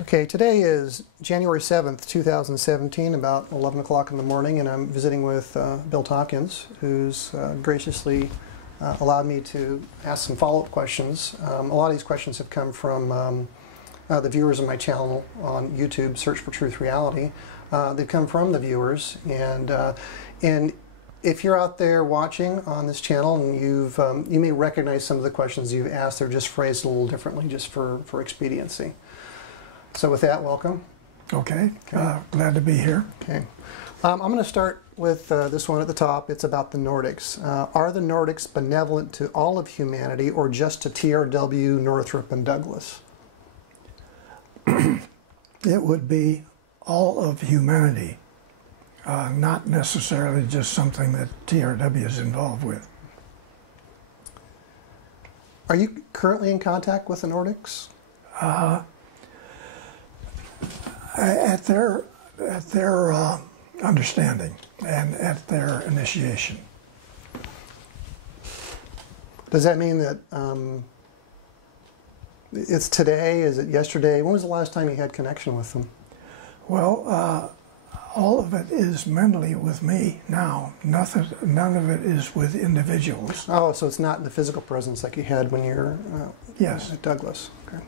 Okay, today is January 7th, 2017, about 11 o'clock in the morning, and I'm visiting with Bill Tompkins, who's graciously allowed me to ask some follow-up questions. A lot of these questions have come from the viewers of my channel on YouTube, Search for Truth Reality. They've come from the viewers, and if you're out there watching on this channel and you may recognize some of the questions you've asked. They're just phrased a little differently, just for expediency. So with that, welcome. Okay. Glad to be here. Okay. I'm going to start with this one at the top. It's about the Nordics. Are the Nordics benevolent to all of humanity or just to TRW, Northrop, and Douglas? It would be all of humanity, not necessarily just something that TRW is involved with. Are you currently in contact with the Nordics? At their understanding and at their initiation. Does that mean that it's today? Is it yesterday? When was the last time you had connection with them? Well, all of it is mentally with me now. None of it is with individuals. Oh, so it's not in the physical presence like you had when you're yes. at Douglas. Okay.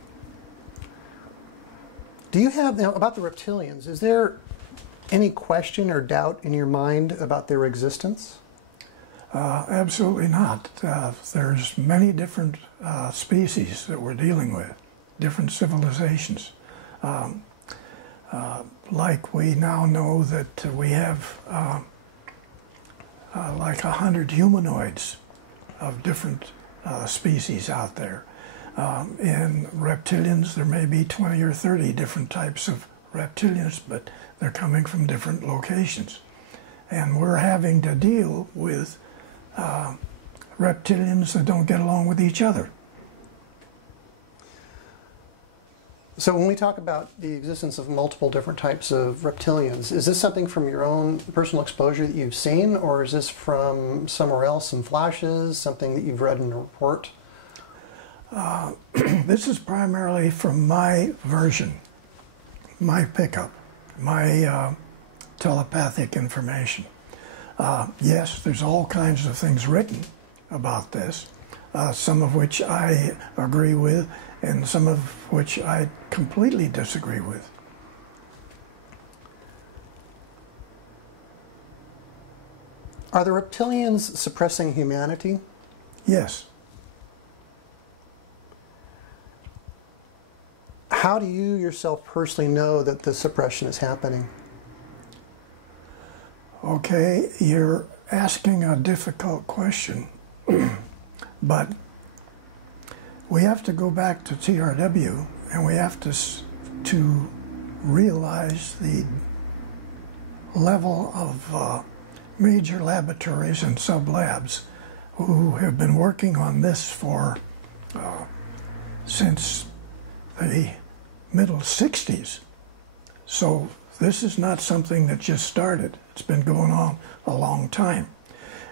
Do you have, now about the reptilians, is there any question or doubt in your mind about their existence? Absolutely not. There's many different species that we're dealing with, different civilizations. Like we now know that we have like 100 humanoids of different species out there. In reptilians, there may be 20 or 30 different types of reptilians, but they're coming from different locations. And we're having to deal with reptilians that don't get along with each other. So when we talk about the existence of multiple different types of reptilians, is this something from your own personal exposure that you've seen, or is this from somewhere else in flashes, something that you've read in a report? This is primarily from my version, my pickup, my telepathic information. Yes, there's all kinds of things written about this, some of which I agree with and some of which I completely disagree with. Are the reptilians suppressing humanity? Yes. How do you yourself personally know that the suppression is happening? Okay, you're asking a difficult question, but we have to go back to TRW and we have to realize the level of major laboratories and sub-labs who have been working on this for since the middle 60s. So this is not something that just started. It's been going on a long time.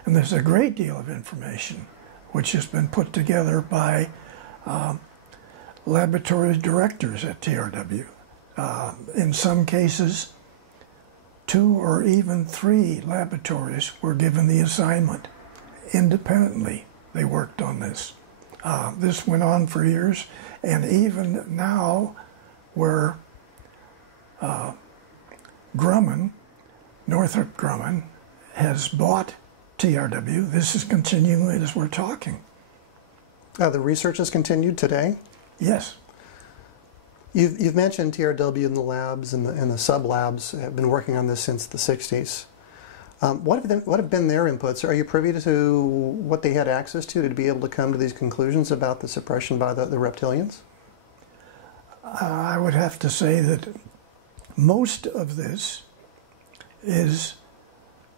And there's a great deal of information which has been put together by laboratory directors at TRW. In some cases, 2 or even 3 laboratories were given the assignment. Independently, they worked on this. This went on for years, and even now, where Grumman, Northrop Grumman, has bought TRW, this is continuing as we're talking. The research has continued today? Yes. You've mentioned TRW in the labs and the sub-labs have been working on this since the 60s. What have been their inputs? Are you privy to what they had access to be able to come to these conclusions about the suppression by the reptilians? I would have to say that most of this is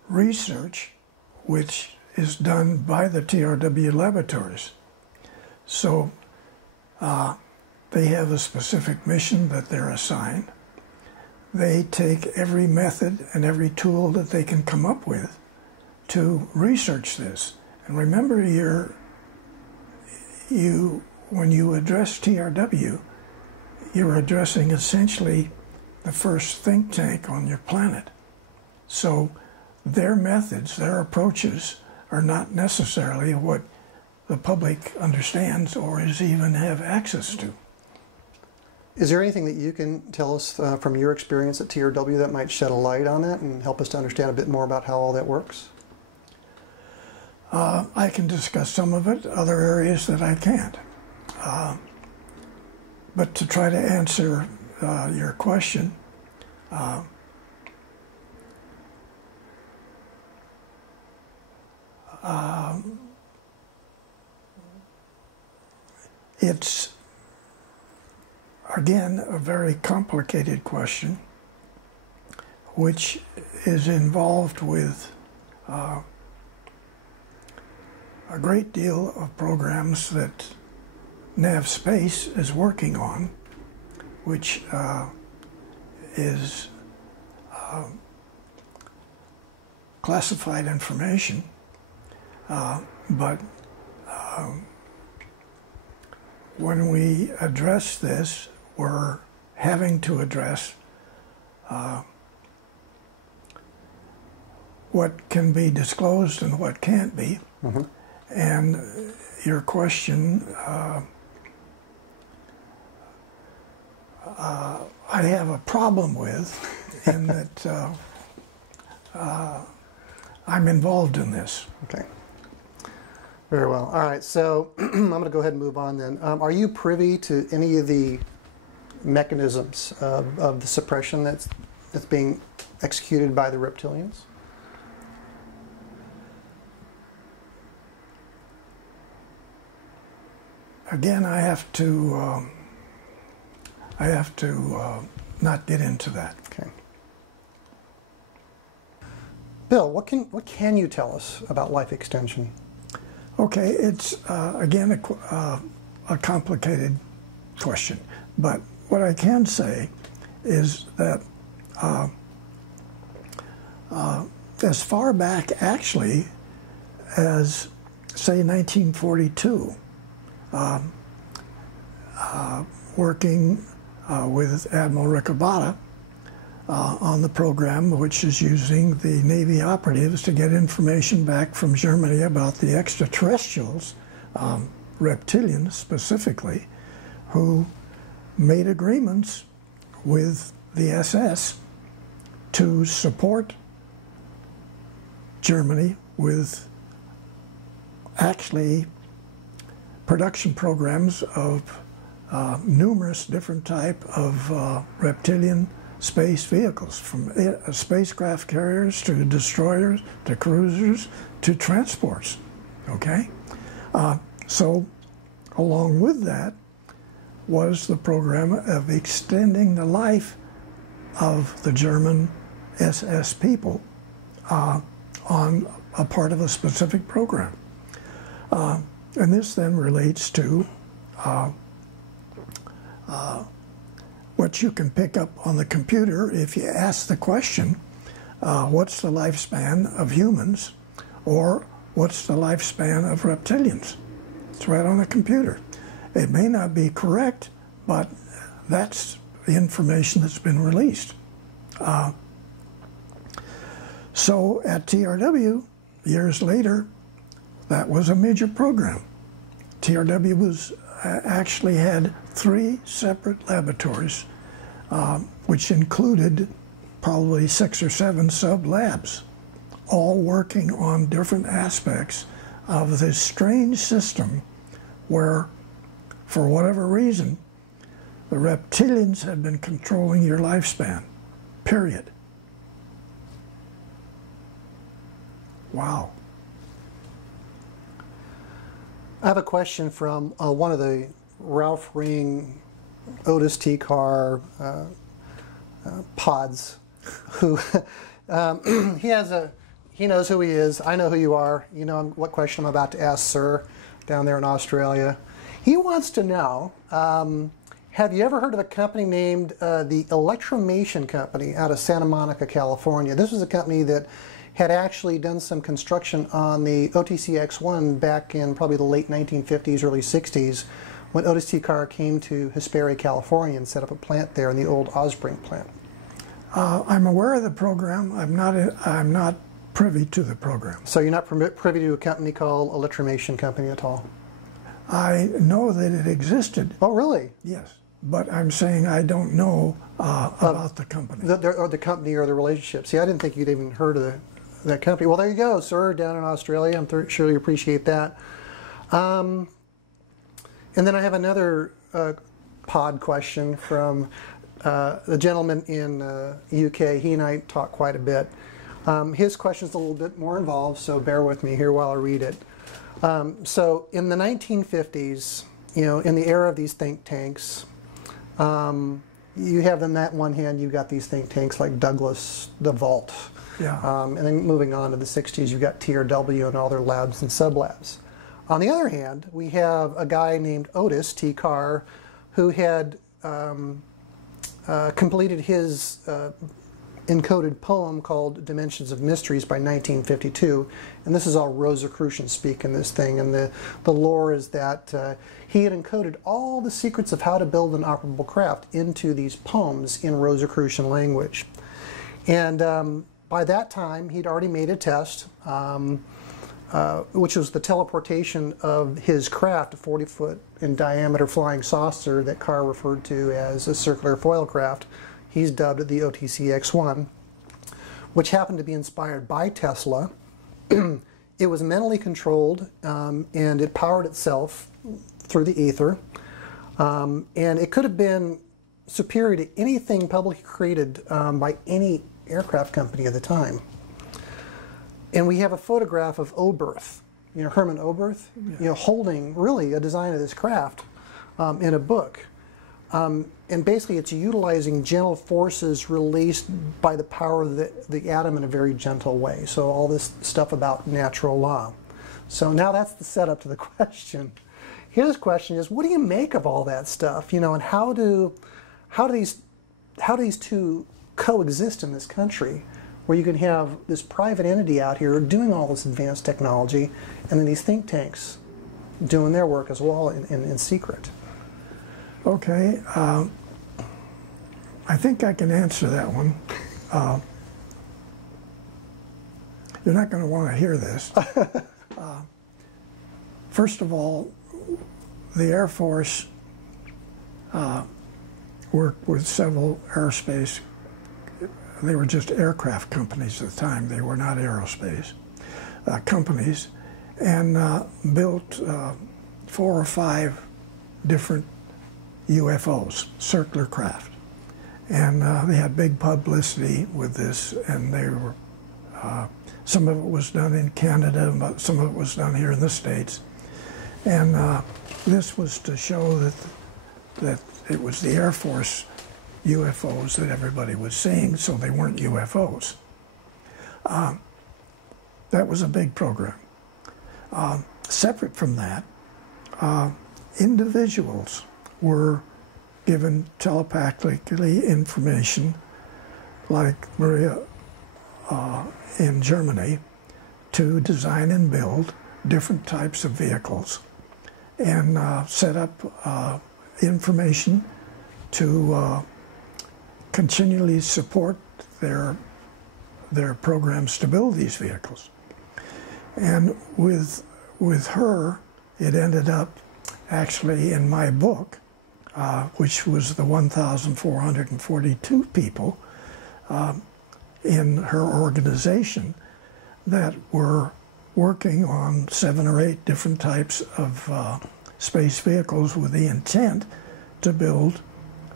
research which is done by the TRW laboratories. So they have a specific mission that they're assigned. They take every method and every tool that they can come up with to research this. And remember, when you address TRW, you're addressing essentially the first think tank on your planet. So their methods, their approaches are not necessarily what the public understands or is even have access to. Is there anything that you can tell us from your experience at TRW that might shed a light on that and help us to understand a bit more about how all that works? I can discuss some of it, other areas that I can't. But to try to answer your question, it's, again, a very complicated question, which is involved with a great deal of programs that NAV Space is working on, which is classified information, but when we address this, we're having to address what can be disclosed and what can't be. Mm-hmm. And your question, I have a problem with, in that I'm involved in this. Okay. Very well. All right, so I'm going to go ahead and move on then. Are you privy to any of the mechanisms of the suppression that's being executed by the reptilians? Again, I have to not get into that. Okay. Bill, what can you tell us about life extension? Okay, it's again a complicated question, but what I can say is that as far back actually as, say, 1942, working with Admiral Ricobata on the program, which is using the Navy operatives to get information back from Germany about the extraterrestrials, reptilians specifically, who made agreements with the SS to support Germany with actually production programs of numerous different type of reptilian space vehicles, from spacecraft carriers to destroyers to cruisers to transports. Okay, so along with that was the program of extending the life of the German SS people on a part of a specific program. And this then relates to what you can pick up on the computer if you ask the question, what's the lifespan of humans, or what's the lifespan of reptilians? It's right on the computer. It may not be correct, but that's the information that's been released. So at TRW, years later, that was a major program. TRW was actually had 3 separate laboratories, which included probably 6 or 7 sub-labs, all working on different aspects of this strange system where, for whatever reason, the reptilians have been controlling your lifespan, period. Wow. I have a question from one of the Ralph Ring Otis T. Carr pods, who he knows who he is. I know who you are. You know what question I'm about to ask, sir, down there in Australia. He wants to know, have you ever heard of a company named the Electromation Company out of Santa Monica, California? This was a company that had actually done some construction on the OTCX-1 back in probably the late 1950s, early 60s, when Otis T. Carr came to Hesperia, California and set up a plant there in the old Osprey plant? I'm aware of the program. I'm not privy to the program. So you're not privy to a company called Electromation Company at all? I know that it existed. Oh, really? Yes. But I'm saying I don't know about the company. The company or the relationship. See, I didn't think you'd even heard of that company. Well, there you go, sir, down in Australia. I'm sure you appreciate that. And then I have another pod question from the gentleman in UK. He and I talk quite a bit. His question is a little bit more involved, so bear with me here while I read it. So in the 1950s, you know, in the era of these think tanks, you have on that one hand, you've got these think tanks like Douglas, the Vault. Yeah. And then moving on to the 60s, you've got TRW and all their labs and sublabs. On the other hand, we have a guy named Otis T. Carr who had completed his encoded poem called Dimensions of Mysteries by 1952. And this is all Rosicrucian speak in this thing. And the lore is that he had encoded all the secrets of how to build an operable craft into these poems in Rosicrucian language. And by that time, he'd already made a test, which was the teleportation of his craft, a 40-foot in diameter flying saucer that Carr referred to as a circular foil craft. He's dubbed the OTC-X1, which happened to be inspired by Tesla. It was mentally controlled, and it powered itself through the ether. And it could have been superior to anything publicly created by any aircraft company at the time. And we have a photograph of Oberth, you know, Herman Oberth, yeah, you know, holding really a design of this craft in a book. And basically it's utilizing gentle forces released by the power of the atom in a very gentle way. So all this stuff about natural law. So now that's the setup to the question. His question is, what do you make of all that stuff? You know, and how do these two coexist in this country, where you can have this private entity out here doing all this advanced technology, and then these think tanks doing their work as well in secret? Okay, I think I can answer that one. You're not going to want to hear this. First of all, the Air Force worked with several aerospace. They were just aircraft companies at the time. They were not aerospace companies, and built 4 or 5 different UFOs, circular craft. And they had big publicity with this, and they were, some of it was done in Canada, but some of it was done here in the States. And this was to show that it was the Air Force UFOs that everybody was seeing, so they weren't UFOs. That was a big program. Separate from that, individuals were given telepathically information, like Maria in Germany, to design and build different types of vehicles and set up information to continually support their programs to build these vehicles. And with her, it ended up actually in my book, which was the 1,442 people in her organization that were working on 7 or 8 different types of space vehicles with the intent to build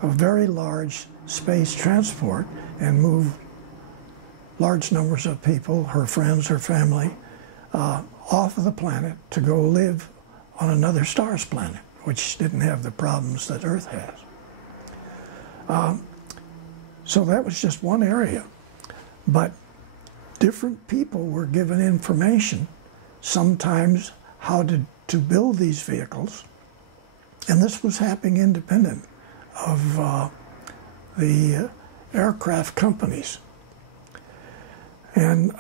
a very large space transport and move large numbers of people, her friends, her family, off of the planet to go live on another star's planet, which didn't have the problems that Earth has. So that was just one area. But different people were given information, sometimes how to build these vehicles, and this was happening independent of the aircraft companies. And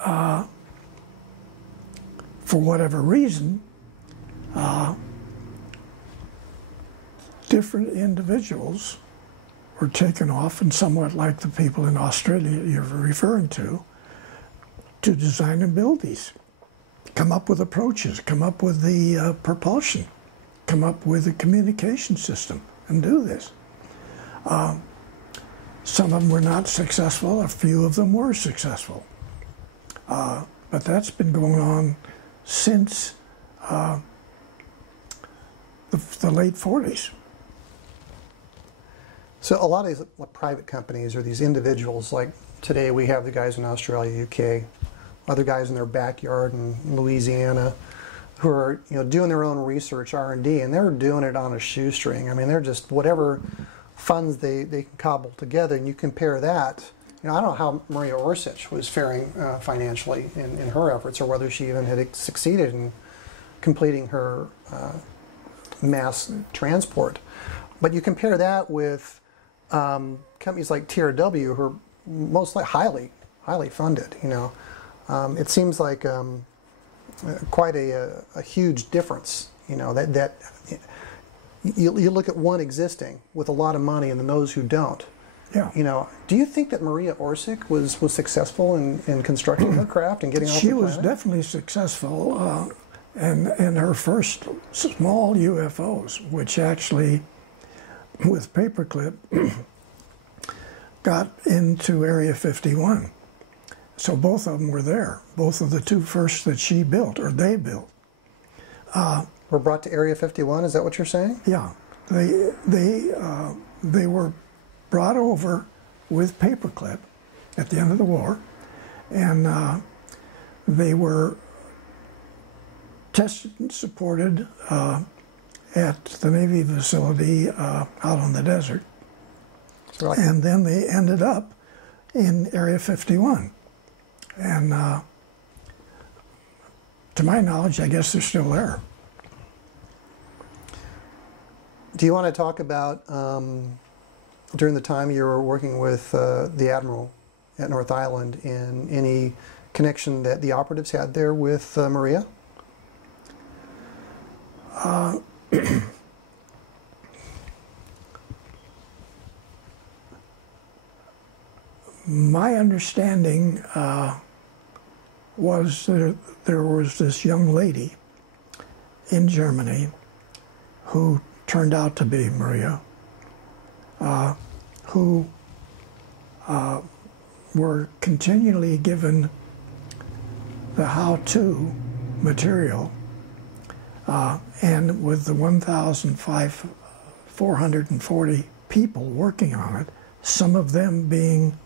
for whatever reason, different individuals were taken off, and somewhat like the people in Australia you're referring to design and build these. Come up with approaches, come up with the propulsion, come up with a communication system, and do this. Some of them were not successful, a few of them were successful. But that's been going on since the late 40s. So a lot of these private companies or these individuals, like today we have the guys in Australia, UK, other guys in their backyard in Louisiana, who are doing their own research, R&D, and they're doing it on a shoestring. I mean, they're just whatever funds they can cobble together, and you compare that. I don't know how Maria Orsich was faring financially in her efforts, or whether she even had succeeded in completing her mass transport. But you compare that with companies like TRW, who are mostly highly funded. It seems like quite a huge difference. That you look at one existing with a lot of money, and then those who don't. Yeah. Do you think that Maria Orsich was successful in constructing her craft and getting off the planet? planet? She was definitely successful, and her first small UFOs, which actually, with paperclip, got into Area 51. So both of them were there. Both of the two first that she built, or they built. Were brought to Area 51, is that what you're saying? Yeah. They were brought over with paperclip at the end of the war, and they were tested and supported at the Navy facility out on the desert. So and then they ended up in Area 51. And to my knowledge, I guess they're still there. Do you want to talk about, during the time you were working with the Admiral at North Island, in any connection that the operatives had there with Maria? My understanding was that there was this young lady in Germany who turned out to be Maria, who were continually given the how-to material, and with the 1,440 people working on it, some of them being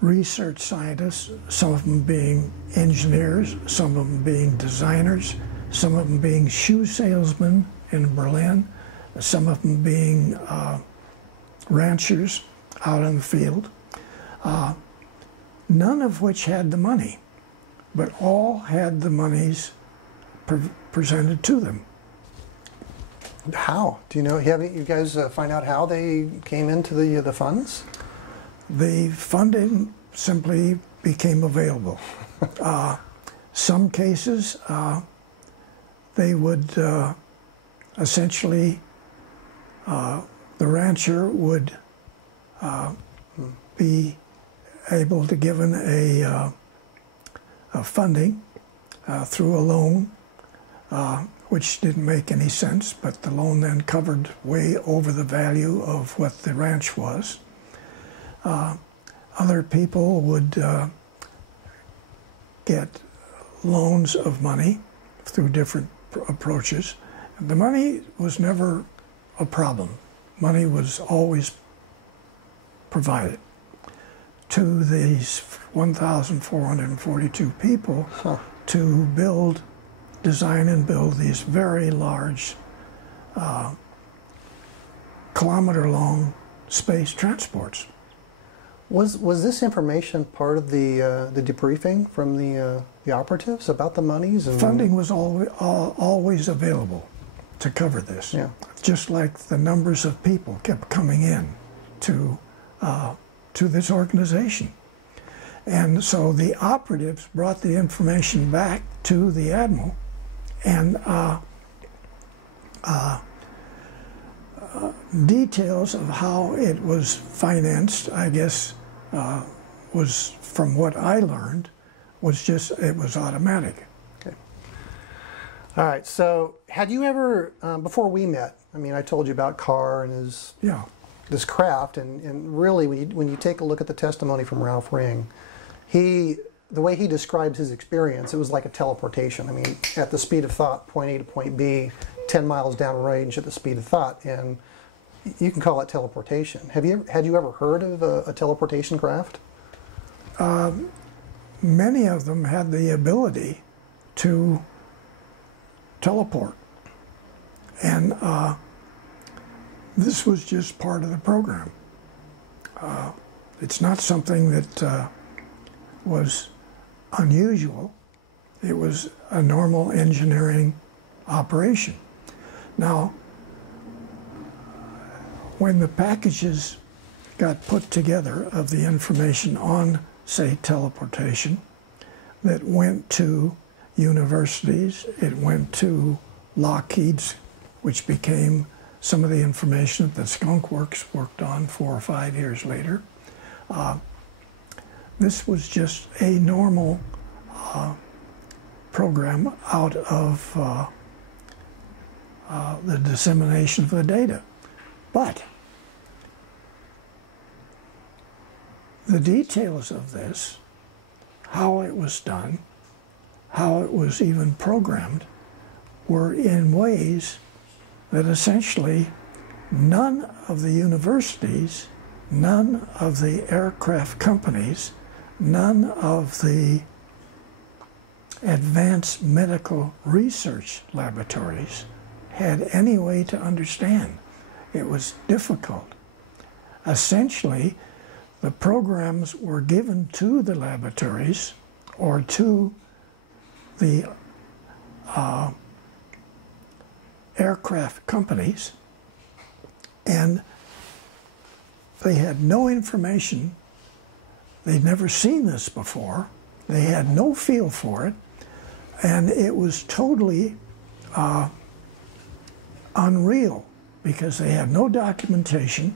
research scientists, some of them being engineers, some of them being designers, some of them being shoe salesmen in Berlin, some of them being ranchers out in the field, none of which had the money, but all had the monies presented to them. How? Do you know? You guys find out how they came into the funds? The funding simply became available. Some cases, they would essentially, the rancher would be able to given a funding through a loan, which didn't make any sense, but the loan then covered way over the value of what the ranch was. Other people would get loans of money through different approaches. The money was never a problem. Money was always provided to these 1,442 people to design and build these very large, kilometer-long space transports. Was this information part of the debriefing from the operatives about the monies? And funding was always available to cover this. Yeah. Just like the numbers of people kept coming in to this organization. And so the operatives brought the information back to the Admiral, and Details of how it was financed, I guess, was, from what I learned, was just, it was automatic. Okay. All right, so had you ever, before we met, I mean, I told you about Carr and his, Yeah. this craft, and really when you take a look at the testimony from Ralph Ring, the way he describes his experience, it was like a teleportation. I mean, at the speed of thought, point A to point B, 10 miles downrange at the speed of thought, and you can call it teleportation. Had you ever heard of a teleportation craft? Many of them had the ability to teleport, and this was just part of the program. It's not something that was unusual. It was a normal engineering operation. Now, when the packages got put together of the information on, say, teleportation, that went to universities, it went to Lockheed's, which became some of the information that Skunk Works worked on 4 or 5 years later. This was just a normal program out of the dissemination of the data. But the details of this, how it was done, how it was even programmed, were in ways that essentially none of the universities, none of the aircraft companies, none of the advanced medical research laboratories had any way to understand. It was difficult. Essentially, the programs were given to the laboratories or to the aircraft companies, and they had no information. They'd never seen this before. They had no feel for it, and it was totally unreal because they had no documentation,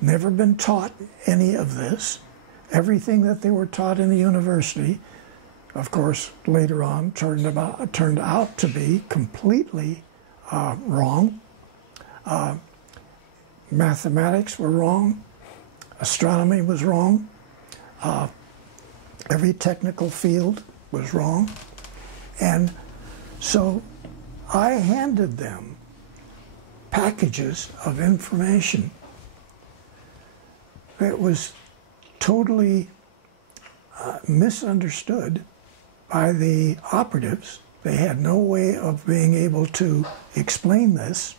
never been taught any of this. Everything that they were taught in the university, of course, later on turned out to be completely wrong. Mathematics were wrong. Astronomy was wrong. Every technical field was wrong. And so I handed them packages of information that was totally misunderstood by the operatives. They had no way of being able to explain this.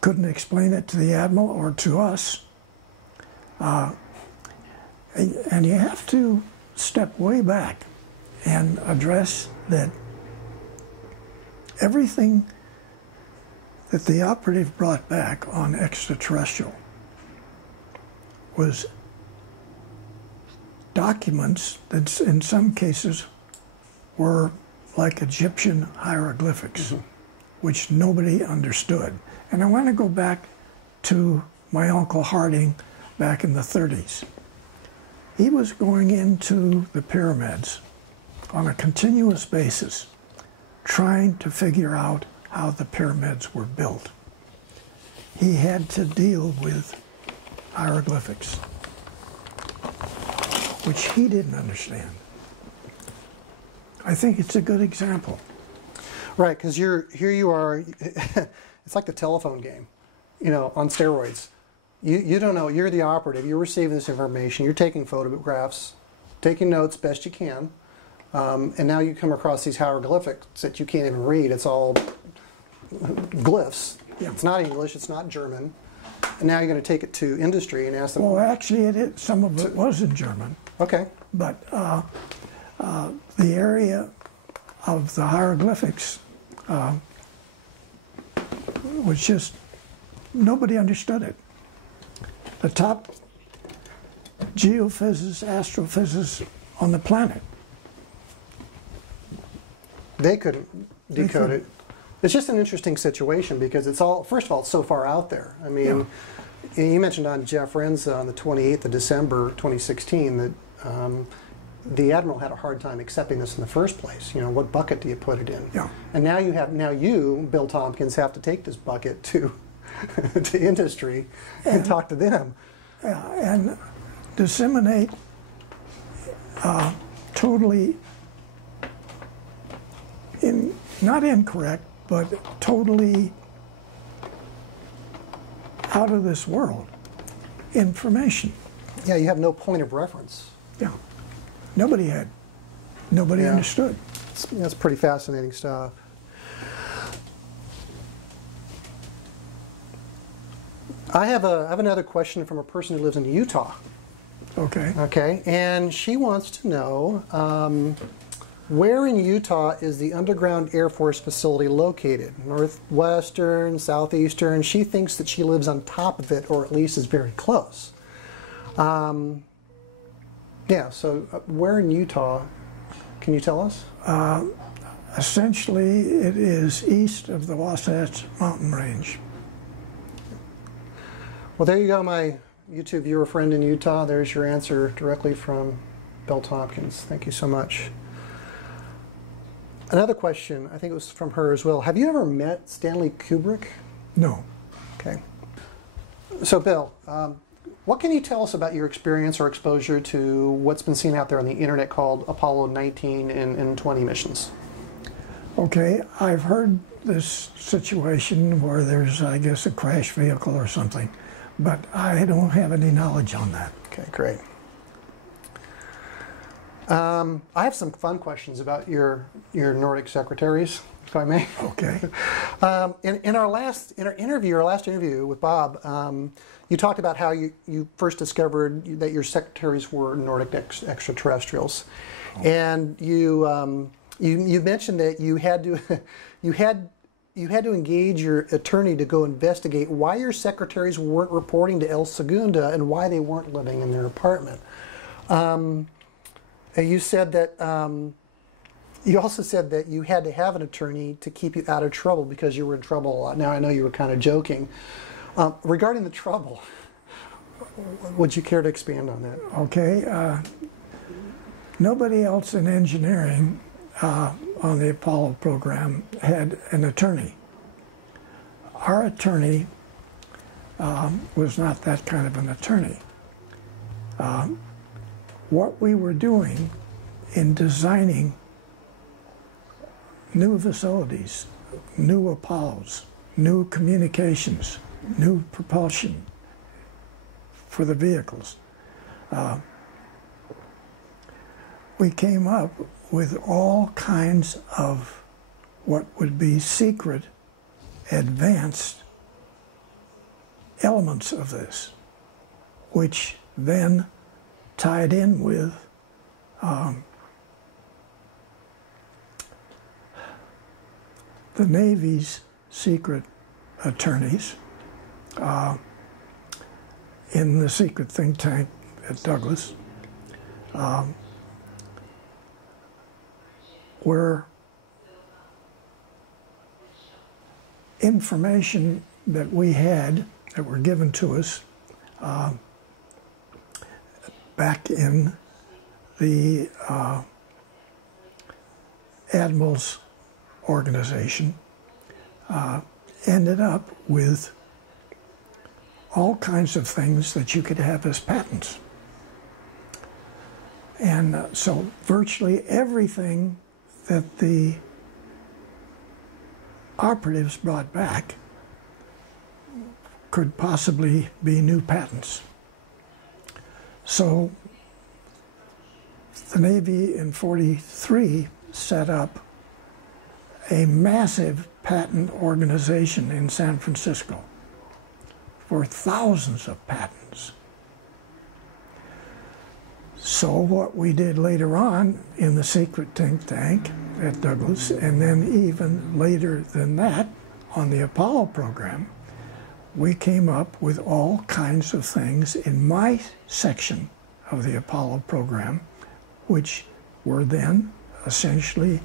Couldn't explain it to the admiral or to us. And you have to step way back and address that everything that the operative brought back on extraterrestrial was documents that in some cases were like Egyptian hieroglyphics, which nobody understood. And I want to go back to my Uncle Harding back in the 30s. He was going into the pyramids on a continuous basis, trying to figure out how the pyramids were built. He had to deal with hieroglyphics, which he didn't understand. I think it's a good example. Right, because here you are, it's like the telephone game, you know, on steroids. You don't know, you're the operative, you're receiving this information, you're taking photographs, taking notes best you can, and now you come across these hieroglyphics that you can't even read. It's all glyphs. Yeah. It's not English, it's not German. And now you're going to take it to industry and ask them. Well, actually, some of it was in German. Okay. But the area of the hieroglyphics was just, nobody understood it. The top geophysicists, astrophysicists on the planet. They couldn't decode it. It's just an interesting situation because it's all, first of all, it's so far out there. I mean, you mentioned on Jeff Renz on the 28th of December 2016 that the Admiral had a hard time accepting this in the first place. You know, what bucket do you put it in? Yeah. And now you, Bill Tompkins, have to take this bucket to to industry and talk to them. And disseminate totally, not incorrect, but totally out of this world information. Yeah, you have no point of reference. Yeah. Nobody understood. That's pretty fascinating stuff. I have another question from a person who lives in Utah. Okay. Okay, and she wants to know where in Utah is the underground Air Force facility located? Northwestern, southeastern? She thinks that she lives on top of it, or at least is very close. Yeah, so where in Utah, can you tell us? Essentially, it is east of the Wasatch Mountain Range. Well, there you go, my YouTube viewer friend in Utah. There's your answer directly from Bill Tompkins. Thank you so much. Another question, I think it was from her as well. Have you ever met Stanley Kubrick? No. Okay. So, Bill, what can you tell us about your experience or exposure to what's been seen out there on the internet called Apollo 19 and 20 missions? Okay, I've heard this situation where there's, I guess, a crash vehicle or something, but I don't have any knowledge on that. Okay, great. I have some fun questions about your Nordic secretaries, if I may. Okay. In our last interview with Bob, you talked about how you first discovered that your secretaries were Nordic extraterrestrials, and you mentioned that you had to engage your attorney to go investigate why your secretaries weren't reporting to El Segunda and why they weren't living in their apartment. You said that you also said that you had to have an attorney to keep you out of trouble because you were in trouble a lot. Now I know you were kind of joking. Regarding the trouble, would you care to expand on that? Okay. Nobody else in engineering on the Apollo program had an attorney. Our attorney was not that kind of an attorney. What we were doing in designing new facilities, new Apollos, new communications, new propulsion for the vehicles, we came up with all kinds of what would be secret, advanced elements of this, which then tied in with the Navy's secret attorneys in the secret think tank at Douglas, where information that we had that were given to us back in the Admiral's organization ended up with all kinds of things that you could have as patents. And so virtually everything that the operatives brought back could possibly be new patents. So the Navy in '43 set up a massive patent organization in San Francisco for thousands of patents. So what we did later on in the secret think tank at Douglas, and then even later than that on the Apollo program, we came up with all kinds of things in my section of the Apollo program, which were then essentially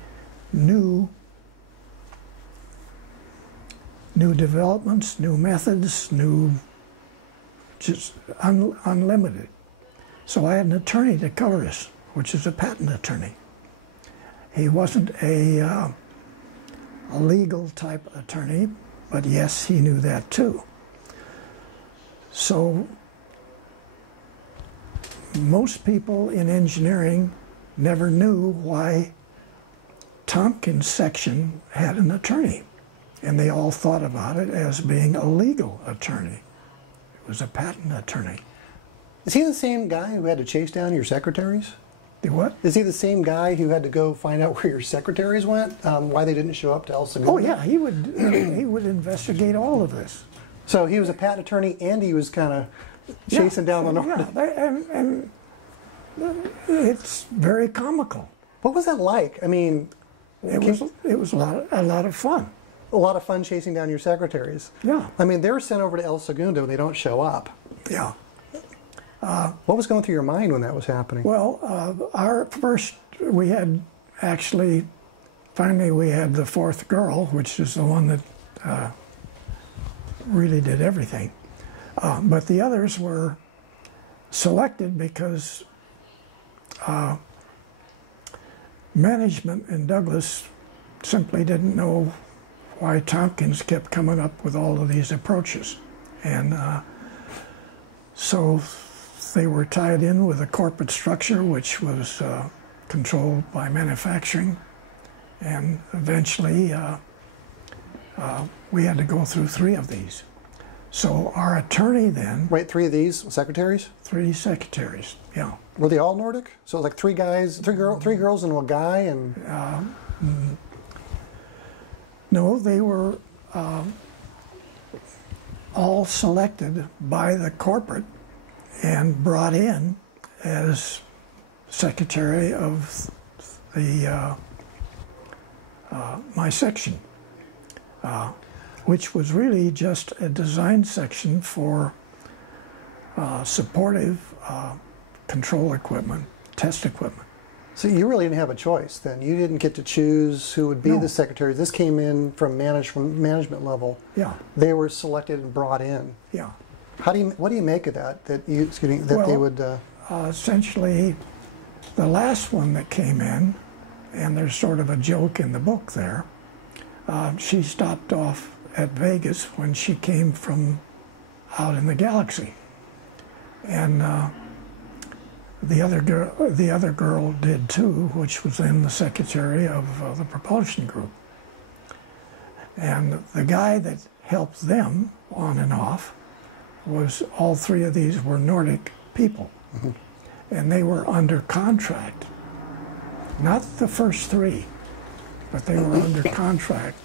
new new developments, new methods, just unlimited. So I had an attorney to cover us, which is a patent attorney. He wasn't a legal type attorney, but yes, he knew that too. So most people in engineering never knew why Tompkins section had an attorney, and they all thought about it as being a legal attorney. It was a patent attorney. Is he the same guy who had to chase down your secretaries? The what? Is he the same guy who had to go find out where your secretaries went, why they didn't show up to El Segundo? Oh yeah, he would investigate all of this. So he was a patent attorney and he was kind of chasing down the Nordic. Yeah, and it's very comical. What was that like? I mean, it was a lot of fun. A lot of fun chasing down your secretaries. Yeah. I mean, they were sent over to El Segundo and they don't show up. Yeah. What was going through your mind when that was happening? Well, finally we had the fourth girl, which is the one that really did everything. But the others were selected because management in Douglas simply didn't know why Tompkins kept coming up with all of these approaches. And so they were tied in with a corporate structure which was controlled by manufacturing. And eventually we had to go through 3 of these. So our attorney then... Wait, 3 of these secretaries? 3 secretaries, yeah. Were they all Nordic? So like 3 guys, 3 girls and 1 guy, and... No, they were all selected by the corporate and brought in as secretary of the my section, which was really just a design section for supportive control equipment, test equipment. So you really didn't have a choice then. You didn't get to choose who would be the secretary. This came in from management level. Yeah. They were selected and brought in. Yeah. What do you make of that? They would. Essentially, the last one that came in, and there's sort of a joke in the book there. She stopped off at Vegas when she came from out in the galaxy, and the other girl did too, which was then the secretary of the propulsion group. And the guy that helped them on and off was all 3 of these were Nordic people. Mm-hmm. And they were under contract. Not the first 3, but they were under contract.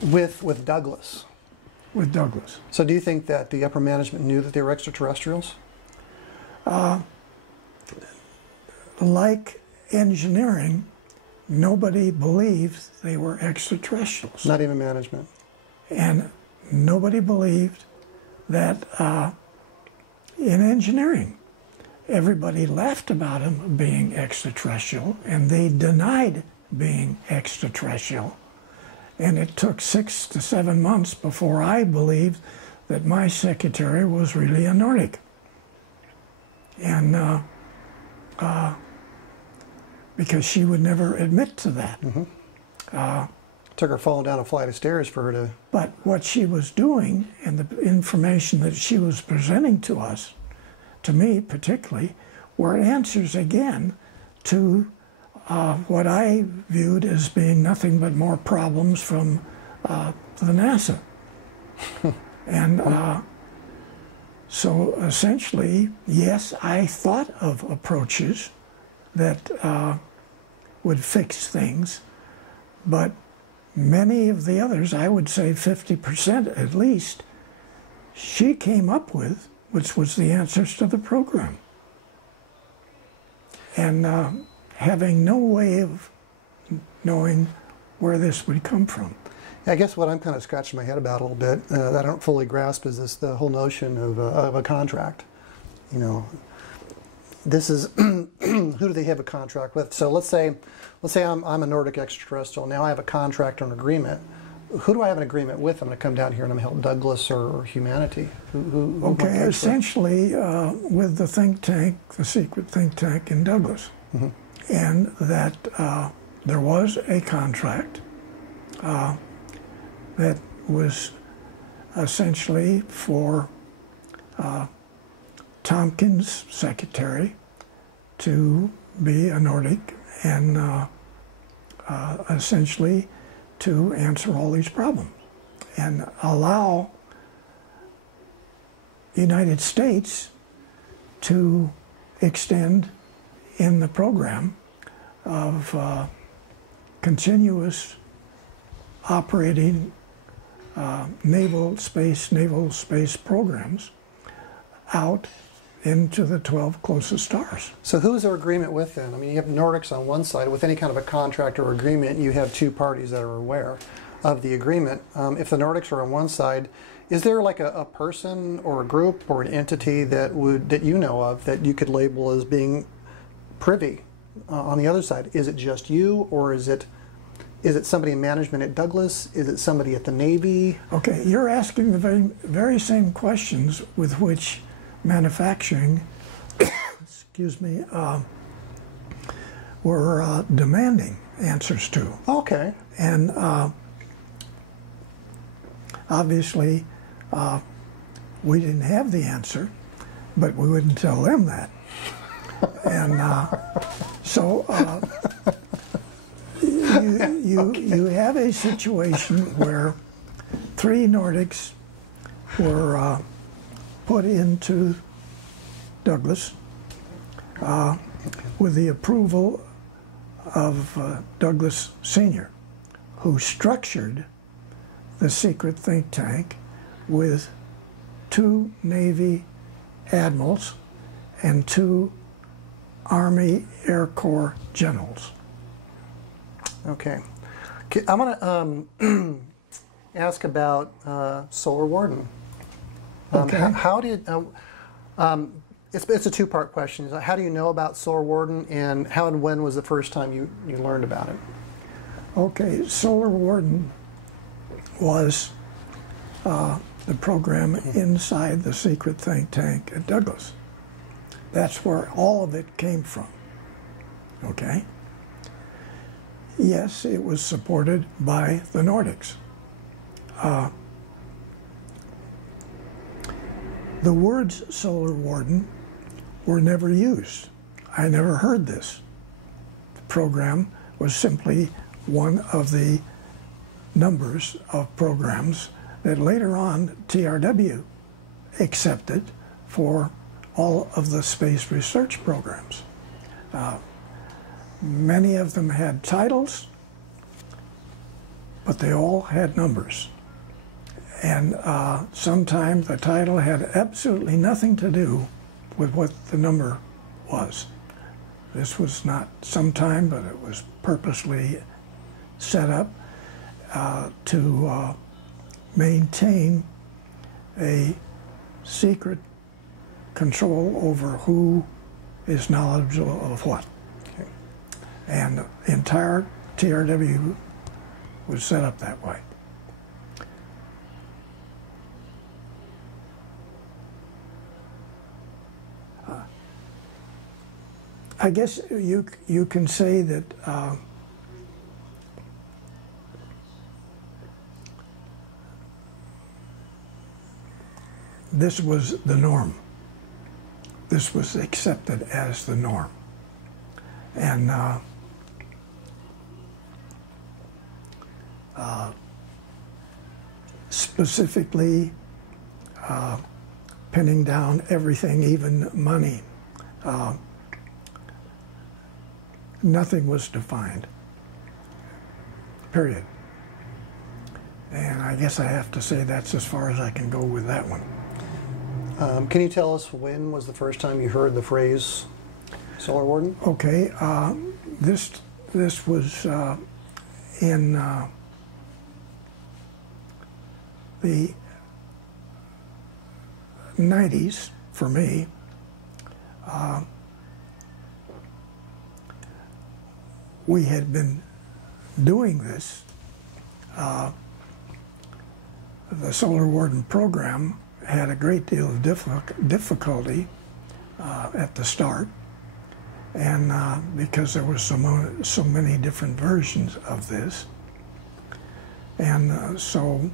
With Douglas? With Douglas. So do you think that the upper management knew that they were extraterrestrials? Like engineering, nobody believed they were extraterrestrials. Not even management. And nobody believed that in engineering, everybody laughed about them being extraterrestrial, and they denied being extraterrestrial. And it took 6 to 7 months before I believed that my secretary was really a Nordic. And because she would never admit to that. Mm-hmm. Took her falling down a flight of stairs for her to... But what she was doing and the information that she was presenting to us, to me particularly, were answers again to what I viewed as being nothing but more problems from the NASA. And so essentially, yes, I thought of approaches that would fix things, but many of the others, I would say 50% at least, she came up with, which was the answers to the program. And having no way of knowing where this would come from. I guess what I'm kind of scratching my head about a little bit that I don't fully grasp is the whole notion of a contract. You know, this is who do they have a contract with? So let's say I'm a Nordic extraterrestrial. Now I have a contract or an agreement who do I have an agreement with? I'm going to come down here and I'm help Douglas or humanity. Who Okay, essentially with the think tank, the secret think tank in Douglas, and that there was a contract that was essentially for Tompkins' secretary to be a Nordic and essentially to answer all these problems and allow the United States to extend in the program of continuous operating naval space programs out into the 12 closest stars. So who is their agreement with then? I mean, you have Nordics on one side. With any kind of a contract or agreement, you have two parties that are aware of the agreement. If the Nordics are on one side, is there like a person or a group or an entity that you know of that you could label as being privy on the other side? Is it just you, or is it somebody in management at Douglas? Is it somebody at the Navy? Okay, you're asking the very same questions with which manufacturing, excuse me, were demanding answers to. Okay. And obviously, we didn't have the answer, but we wouldn't tell them that. And so you have a situation where three Nordics were put into Douglas with the approval of Douglas Sr., who structured the secret think tank with 2 Navy admirals and 2 Army Air Corps generals. Okay. I'm going to ask about Solar Warden. Okay. How did it's a two-part question. How do you know about Solar Warden, and how and when was the first time you learned about it? Okay, Solar Warden was the program inside the secret think tank at Douglas. That's where all of it came from. Okay? Yes, it was supported by the Nordics. The words Solar Warden were never used. I never heard this. The program was simply one of the numbers of programs that later on TRW accepted for all of the space research programs. Many of them had titles, but they all had numbers. And sometimes the title had absolutely nothing to do with what the number was. This was not sometime, but it was purposely set up to maintain a secret control over who is knowledgeable of what. Okay. And the entire TRW was set up that way. I guess you can say that this was the norm. This was accepted as the norm. And specifically pinning down everything, even money. Nothing was defined, period. And I guess I have to say that's as far as I can go with that one. Can you tell us when was the first time you heard the phrase Solar Warden? Okay, this was in the 90s for me. We had been doing this the Solar Warden program had a great deal of difficulty at the start, and because there were so many different versions of this, and so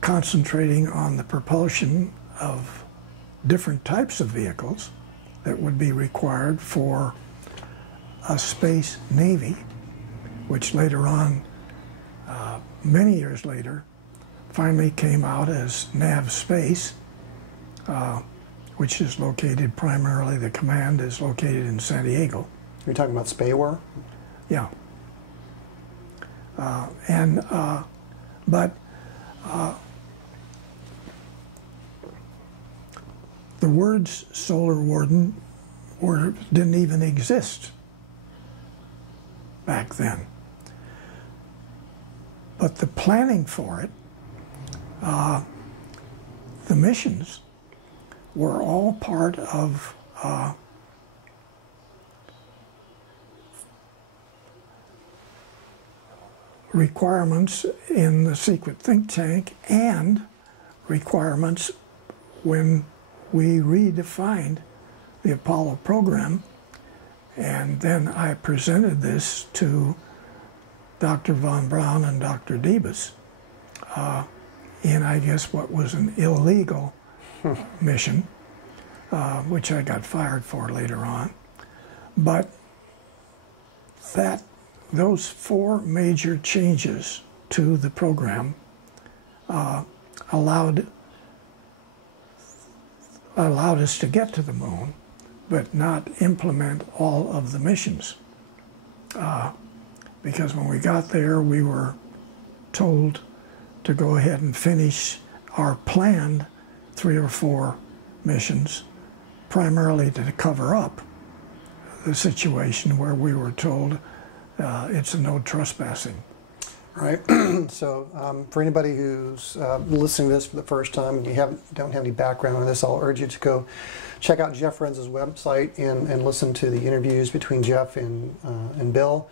concentrating on the propulsion of different types of vehicles that would be required for a space navy, which later on, many years later, finally came out as NAV Space, which is located primarily, the command is located in San Diego. You're talking about Spay-War? Yeah. The words Solar Warden didn't even exist back then. But the planning for it, the missions, were all part of requirements in the secret think tank and requirements when we redefined the Apollo program. And then I presented this to Dr. von Braun and Dr. Debus in, I guess, what was an illegal mission, which I got fired for later on. But those 4 major changes to the program allowed us to get to the moon, but not implement all of the missions. Because when we got there, we were told to go ahead and finish our planned 3 or 4 missions, primarily to cover up the situation where we were told it's a no trespassing. Right. So for anybody who's listening to this for the first time and you don't have any background on this, I'll urge you to go check out Jeff Renz's website and listen to the interviews between Jeff and Bill.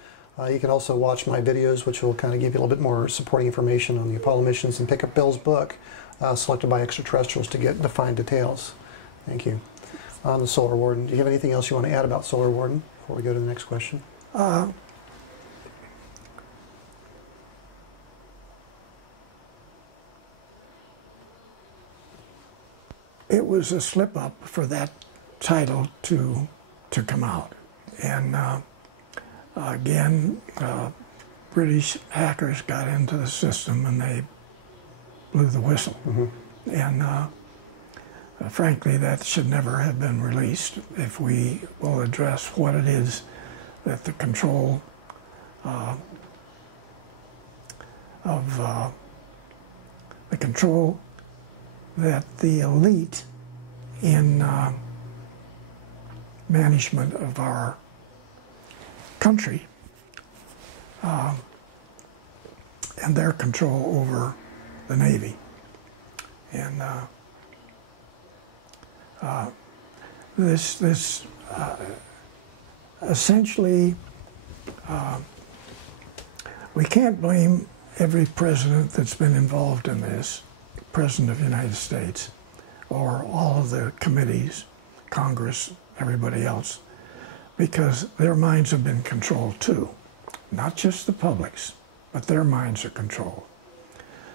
You can also watch my videos, which will kind of give you a little bit more supporting information on the Apollo missions, and pick up Bill's book, Selected by Extraterrestrials, to get the fine details. Thank you. On the Solar Warden, do you have anything else you want to add about Solar Warden before we go to the next question? It was a slip-up for that title to come out. And again, British hackers got into the system and they blew the whistle. Mm-hmm. And frankly, that should never have been released. If we will address what it is that the control that the elite in management of our country and their control over the Navy. And this essentially, we can't blame every president that's been involved in this, President of the United States, or all of the committees, Congress, everybody else, because their minds have been controlled too. Not just the public's, but their minds are controlled.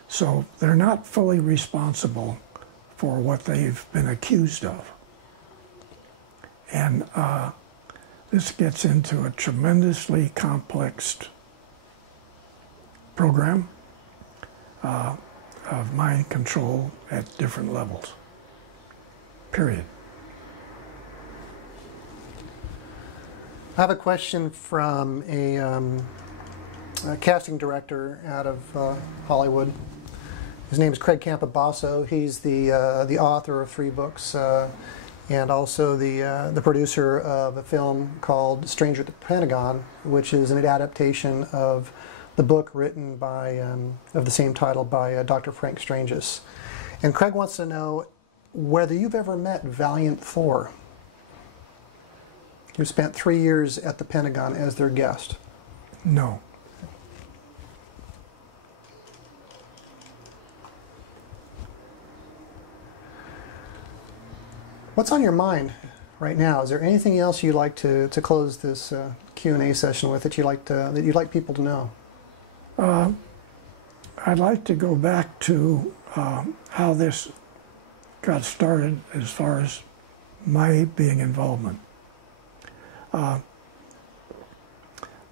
So they're not fully responsible for what they've been accused of. And this gets into a tremendously complex program of mind control at different levels, period. I have a question from a casting director out of Hollywood. His name is Craig Campobasso. He's the author of 3 books and also the producer of a film called Stranger at the Pentagon, which is an adaptation of the book written by, of the same title, by Dr. Frank Stranges. And Craig wants to know whether you've ever met Valiant Thor, who spent 3 years at the Pentagon as their guest. No. What's on your mind right now? Is there anything else you'd like to close this Q&A session with that you'd like people to know? I'd like to go back to how this got started as far as my being involvement.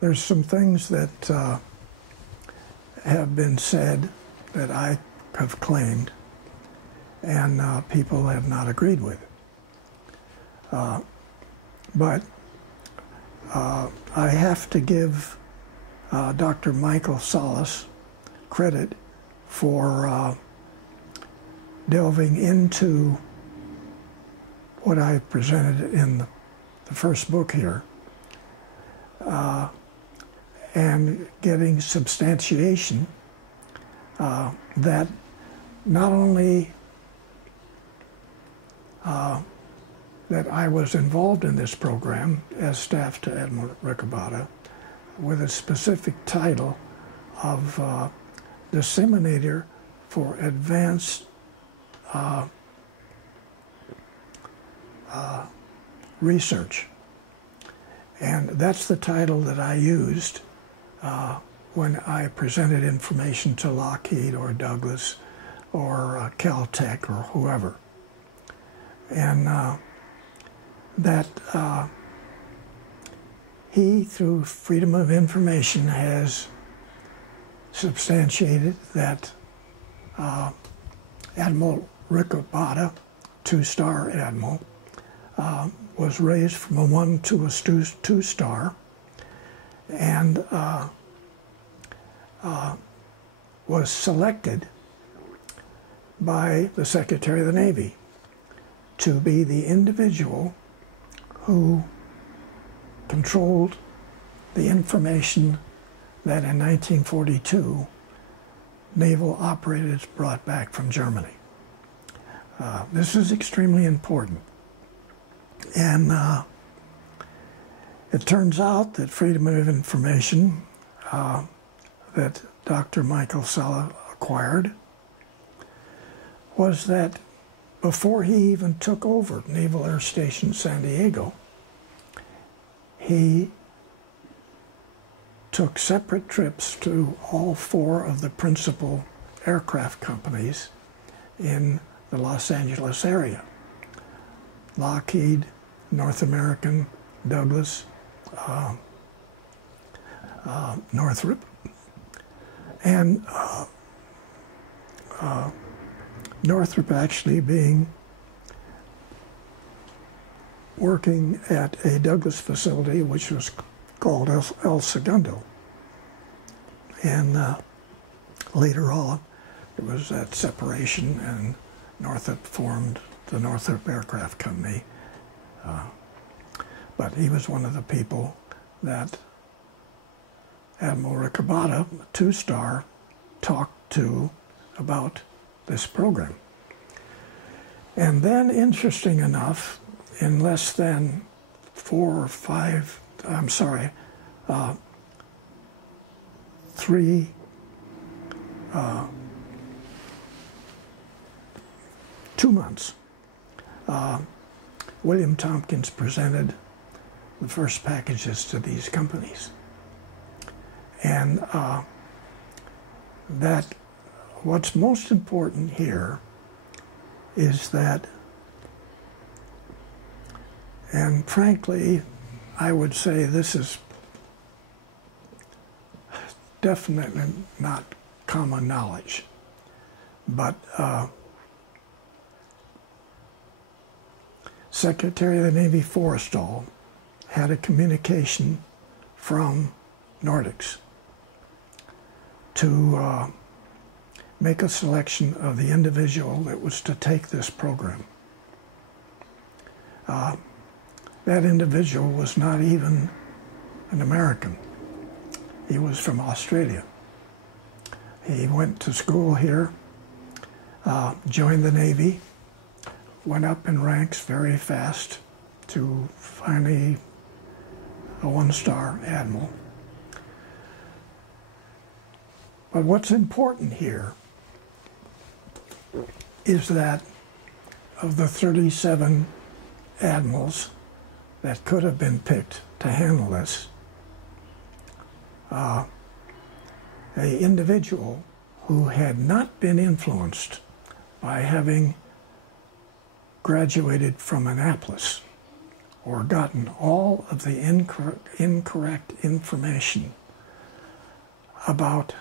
There's some things that have been said that I have claimed and people have not agreed with. But I have to give Dr. Michael Salas credit for delving into what I presented in the first book here and getting substantiation that not only that I was involved in this program as staff to Admiral Ricobata with a specific title of Disseminator for Advanced Research. And that's the title that I used when I presented information to Lockheed or Douglas or Caltech or whoever. And that he, through Freedom of Information, has substantiated that Admiral Ricobata, two-star admiral, was raised from a 1 to a 2-star and was selected by the Secretary of the Navy to be the individual who controlled the information that in 1942 naval operators brought back from Germany. This is extremely important. And it turns out that Freedom of Information that Dr. Michael Sala acquired was that before he even took over Naval Air Station San Diego, he took separate trips to all 4 of the principal aircraft companies in the Los Angeles area: Lockheed, North American, Douglas, Northrop, and Northrop actually being working at a Douglas facility which was called El Segundo. And later on, there was that separation, and Northrop formed the Northrop Aircraft Company. But he was one of the people that Admiral Ricobata, 2-star, talked to about this program. And then, interesting enough, in less than 4 or 5, I'm sorry, 3, two months, William Tompkins presented the first packages to these companies. And that what's most important here is that, and frankly, I would say this is definitely not common knowledge, but Secretary of the Navy Forrestal had a communication from Nordics to make a selection of the individual that was to take this program. That individual was not even an American. He was from Australia. He went to school here, joined the Navy, went up in ranks very fast to finally a 1-star admiral. But what's important here is that of the 37 admirals that could have been picked to handle this. An individual who had not been influenced by having graduated from Annapolis or gotten all of the incorrect information about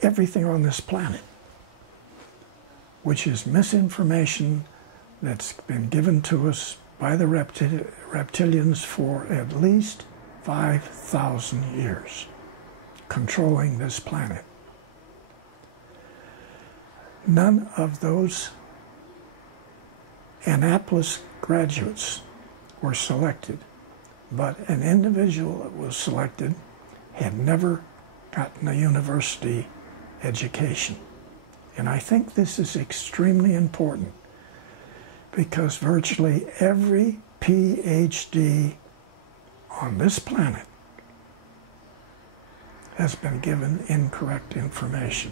everything on this planet, which is misinformation that's been given to us by the reptilians for at least 5,000 years, controlling this planet. None of those Annapolis graduates were selected, but an individual that was selected had never gotten a university education. And I think this is extremely important because virtually every PhD on this planet has been given incorrect information.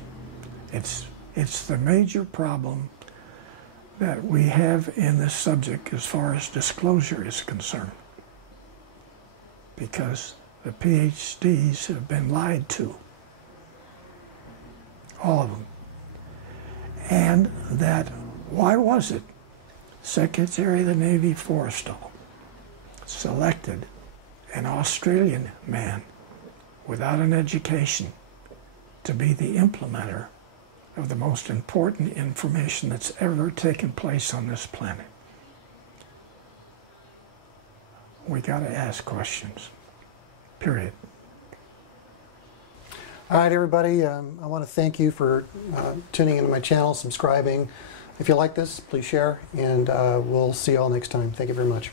It's the major problem that we have in this subject as far as disclosure is concerned, because the PhDs have been lied to, all of them. And that, why was it Secretary of the Navy Forrestal selected an Australian man without an education to be the implementer of the most important information that's ever taken place on this planet? We got to ask questions, period. All right, everybody, I want to thank you for tuning into my channel, subscribing. If you like this, please share, and we'll see you all next time. Thank you very much.